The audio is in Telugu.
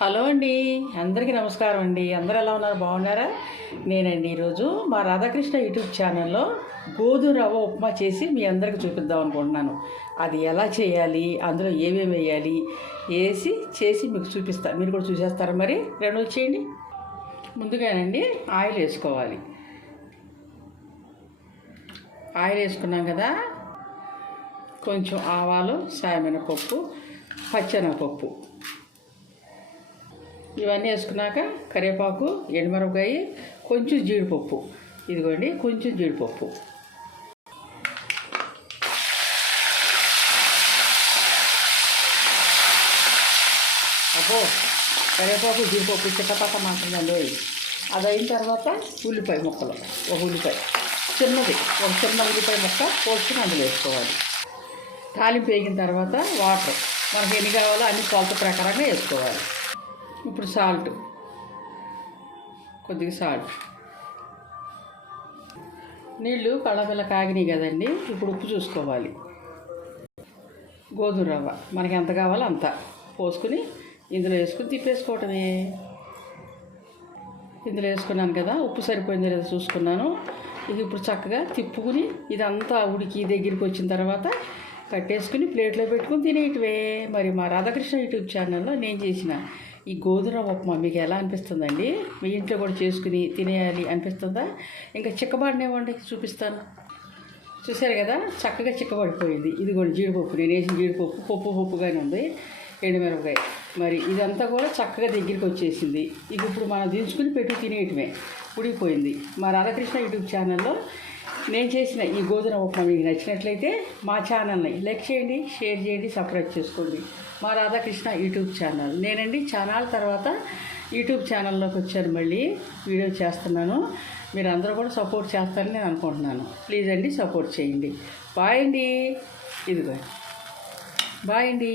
హలో అండి, అందరికీ నమస్కారం అండి. అందరూ ఎలా ఉన్నారు? బాగున్నారా? నేనండి ఈరోజు మా రాధాకృష్ణ యూట్యూబ్ ఛానల్లో గోధుమ రవ్వ ఉప్మా చేసి మీ అందరికీ చూపిద్దాం అనుకుంటున్నాను. అది ఎలా చేయాలి, అందులో ఏమేమి వేయాలి చేసి మీకు చూపిస్తాను. మీరు కూడా చూసేస్తారా? మరి రెండు వచ్చేయండి. ముందుగానండి ఆయిల్ వేసుకోవాలి. ఆయిల్ వేసుకున్నాం కదా, కొంచెం ఆవాలు, సాయమినపప్పు, పచ్చెనగపప్పు ఇవన్నీ వేసుకున్నాక కరివేపాకు, ఎండుమిరపకాయ, కొంచెం జీడిపప్పు. ఇదిగోండి కొంచెం జీడిపప్పు. అబ్బో, కరివేపాకు జీడిపప్పు చిట్టపక్క మాట్లాడండి. అది అయిన తర్వాత ఉల్లిపాయ ముక్కలు, ఒక ఉల్లిపాయ చిన్నది, ఒక చిన్న ఉల్లిపాయ ముక్క పోసుకుని అందులో వేసుకోవాలి. తాలింపు వేగిన తర్వాత వాటర్ మనకి ఎన్ని కావాలో అన్ని కొలత ప్రకారంగా వేసుకోవాలి. ఇప్పుడు సాల్ట్, కొద్దిగా సాల్ట్. నీళ్ళు కళ్ళబిల్ల కాగినాయి కదండి. ఇప్పుడు ఉప్పు చూసుకోవాలి. గోధుమ రవ్వ మనకి ఎంత కావాలో అంత పోసుకుని ఇందులో వేసుకుని తిప్పేసుకోవటమే. ఇందులో వేసుకున్నాను కదా, ఉప్పు సరిపోయిందో లేదో చూసుకున్నాను. ఇది ఇప్పుడు చక్కగా తిప్పుకుని ఇదంతా ఉడికి దగ్గరికి వచ్చిన తర్వాత కట్టేసుకుని ప్లేట్లో పెట్టుకుని తినేయటమే. మరి మా రాధాకృష్ణ యూట్యూబ్ ఛానల్లో నేను చేసిన ఈ గోధుమ ఉప్మా మీకు ఎలా అనిపిస్తుందండి? మీ ఇంట్లో కూడా చేసుకుని తినేయాలి అనిపిస్తుందా? ఇంకా చిక్కబడినేవ్వండి, చూపిస్తాను. చూసారు కదా, చక్కగా చిక్కబడిపోయింది. ఇది కూడా జీడిపప్పు, నేను వేసిన జీడిపప్పు పప్పుగానే ఉంది. ఎండుమిరపకాయ, మరి ఇదంతా కూడా చక్కగా దగ్గరికి వచ్చేసింది. ఇది ఇప్పుడు మనం దించుకుని పెట్టి తినేయటమే. ఉడికిపోయింది. మా రాధాకృష్ణ యూట్యూబ్ ఛానల్లో నేను చేసిన ఈ గోధుమ ఉప్మా మీకు నచ్చినట్లయితే మా ఛానల్ని లైక్ చేయండి, షేర్ చేయండి, సబ్స్క్రైబ్ చేసుకోండి. మా రాధాకృష్ణ యూట్యూబ్ ఛానల్ నేనండి. ఛానల్ తర్వాత యూట్యూబ్ ఛానల్లోకి వచ్చాను, మళ్ళీ వీడియో చేస్తున్నాను. మీరు అందరూ కూడా సపోర్ట్ చేస్తారని నేను అనుకుంటున్నాను. ప్లీజ్ అండి, సపోర్ట్ చేయండి. బాయ్ అండి. ఇదిగో బాయ్ అండి.